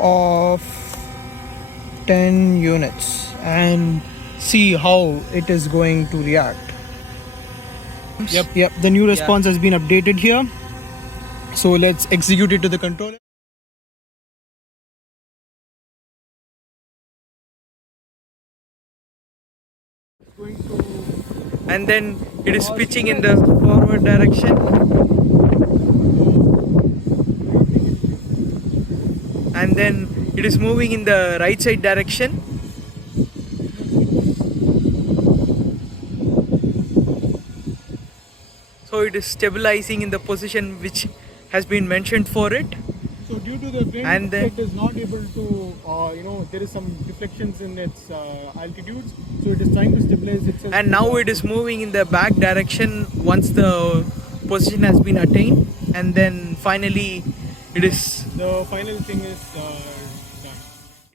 Of 10 units and see how it is going to react. Yep, the new response has been updated here. So let's execute it to the controller. And then it is pitching in the forward direction. And then it is moving in the right side direction. So it is stabilizing in the position which has been mentioned for it. So due to the wind, And then it is not able to, there is some deflections in its altitudes. So it is trying to stabilize itself. And now it is moving in the back direction once the position has been attained. And then finally it is The final thing is